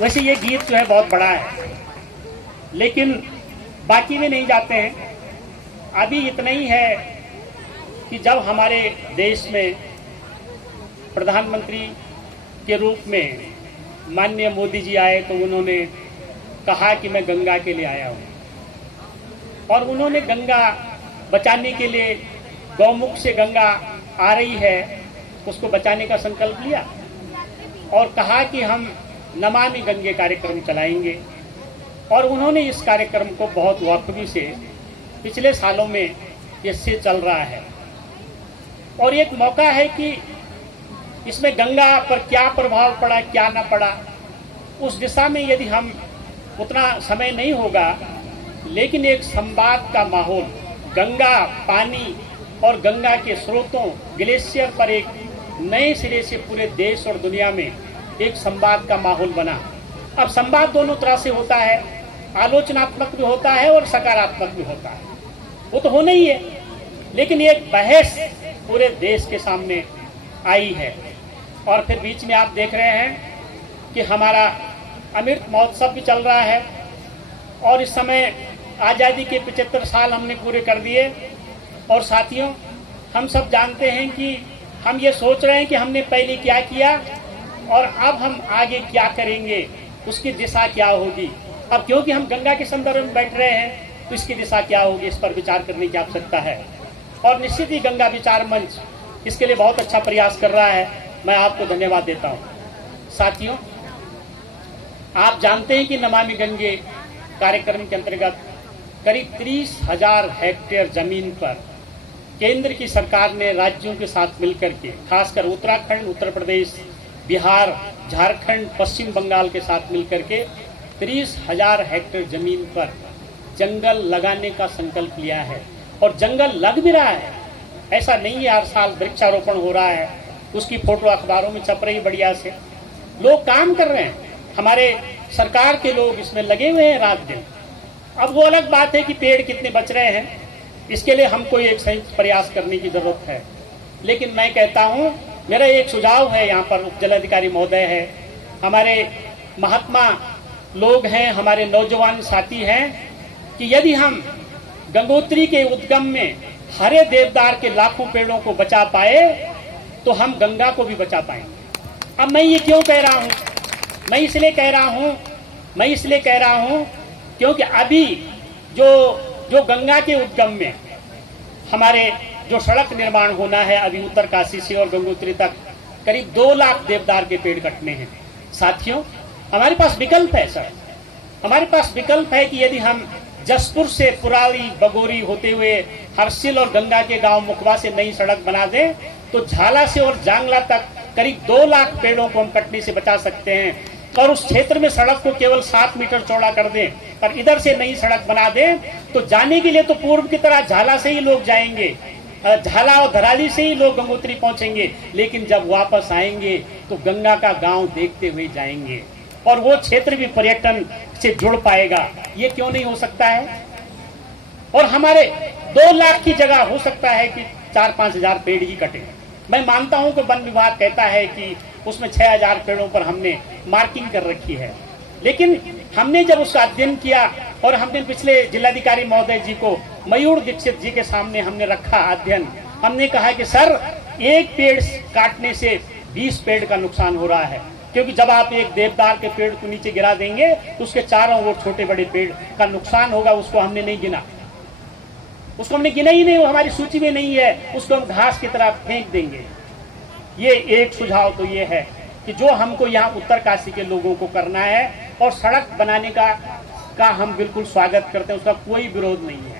वैसे ये गीत जो है बहुत बड़ा है, लेकिन बाकी में नहीं जाते हैं। अभी इतना ही है कि जब हमारे देश में प्रधानमंत्री के रूप में माननीय मोदी जी आए तो उन्होंने कहा कि मैं गंगा के लिए आया हूँ, और उन्होंने गंगा बचाने के लिए, गौमुख से गंगा आ रही है उसको बचाने का संकल्प लिया और कहा कि हम नमामि गंगे कार्यक्रम चलाएंगे। और उन्होंने इस कार्यक्रम को बहुत वाकबी से पिछले सालों में इससे चल रहा है, और एक मौका है कि इसमें गंगा पर क्या प्रभाव पड़ा क्या न पड़ा उस दिशा में यदि हम उतना समय नहीं होगा, लेकिन एक संवाद का माहौल, गंगा पानी और गंगा के स्रोतों, ग्लेशियर पर एक नए सिरे से पूरे देश और दुनिया में एक संवाद का माहौल बना। अब संवाद दोनों तरह से होता है, आलोचनात्मक भी होता है और सकारात्मक भी होता है, वो तो होना ही है। लेकिन एक बहस पूरे देश के सामने आई है, और फिर बीच में आप देख रहे हैं कि हमारा अमृत महोत्सव भी चल रहा है, और इस समय आज़ादी के 75 साल हमने पूरे कर दिए। और साथियों, हम सब जानते हैं कि हम ये सोच रहे हैं कि हमने पहले क्या किया और अब हम आगे क्या करेंगे, उसकी दिशा क्या होगी। अब क्योंकि हम गंगा के संदर्भ में बैठ रहे हैं तो इसकी दिशा क्या होगी, इस पर विचार करने की आवश्यकता है। और निश्चित ही गंगा विचार मंच इसके लिए बहुत अच्छा प्रयास कर रहा है, मैं आपको धन्यवाद देता हूँ। साथियों, आप जानते हैं कि नमामि गंगे कार्यक्रम के अंतर्गत करीब 30,000 हेक्टेयर जमीन पर केंद्र की सरकार ने राज्यों के साथ मिलकर के, खासकर उत्तराखंड, उत्तर प्रदेश, बिहार, झारखंड, पश्चिम बंगाल के साथ मिलकर के 30,000 हेक्टेयर जमीन पर जंगल लगाने का संकल्प लिया है, और जंगल लग भी रहा है। ऐसा नहीं है हर साल वृक्षारोपण हो रहा है, उसकी फोटो अखबारों में छप रही बढ़िया से, लोग काम कर रहे हैं, हमारे सरकार के लोग इसमें लगे हुए हैं रात दिन। अब वो अलग बात है कि पेड़ कितने बच रहे हैं, इसके लिए हमको एक संयुक्त प्रयास करने की जरूरत है। लेकिन मैं कहता हूँ, मेरा एक सुझाव है, यहाँ पर उप जिलाधिकारी महोदय है, हमारे महात्मा लोग हैं, हमारे नौजवान साथी हैं, कि यदि हम गंगोत्री के उद्गम में हरे देवदार के लाखों पेड़ों को बचा पाए तो हम गंगा को भी बचा पाएंगे। अब मैं ये क्यों कह रहा हूँ, मैं इसलिए कह रहा हूँ क्योंकि अभी जो गंगा के उद्गम में हमारे जो सड़क निर्माण होना है, अभी उत्तरकाशी से और गंगोत्री तक करीब 2 लाख देवदार के पेड़ कटने हैं। साथियों, हमारे पास विकल्प है सर, हमारे पास विकल्प है कि यदि हम जसपुर से पुराली बगोरी होते हुए हर्षिल और गंगा के गांव मुखबा से नई सड़क बना दें तो झाला से और जांगला तक करीब 2 लाख पेड़ों को हम कटने से बचा सकते हैं, और उस क्षेत्र में सड़क को केवल 7 मीटर चौड़ा कर दें और इधर से नई सड़क बना दें तो जाने के लिए तो पूर्व की तरह झाला से ही लोग जाएंगे, झाला और धराली से ही लोग गंगोत्री पहुंचेंगे, लेकिन जब वापस आएंगे तो गंगा का गांव देखते हुए जाएंगे और वो क्षेत्र भी पर्यटन से जुड़ पाएगा। ये क्यों नहीं हो सकता है? और हमारे 2 लाख की जगह हो सकता है कि 4-5 हजार पेड़ ही कटे। मैं मानता हूं कि वन विभाग कहता है कि उसमें 6,000 पेड़ों पर हमने मार्किंग कर रखी है, लेकिन हमने जब उसका अध्ययन किया और हमने पिछले जिलाधिकारी महोदय जी को, मयूर दीक्षित जी के सामने हमने रखा अध्ययन, हमने कहा कि सर, एक पेड़ काटने से 20 पेड़ का नुकसान हो रहा है, क्योंकि जब आप एक देवदार के पेड़ को नीचे गिरा देंगे तो उसके चारों ओर छोटे बड़े पेड़ का नुकसान होगा। उसको हमने नहीं गिना, उसको हमने गिना ही नहीं, वो हमारी सूची में नहीं है, उसको हम घास की तरह फेंक देंगे। ये एक सुझाव तो ये है कि जो हमको यहाँ उत्तरकाशी के लोगों को करना है, और सड़क बनाने का हम बिल्कुल स्वागत करते हैं, उसका कोई विरोध नहीं है।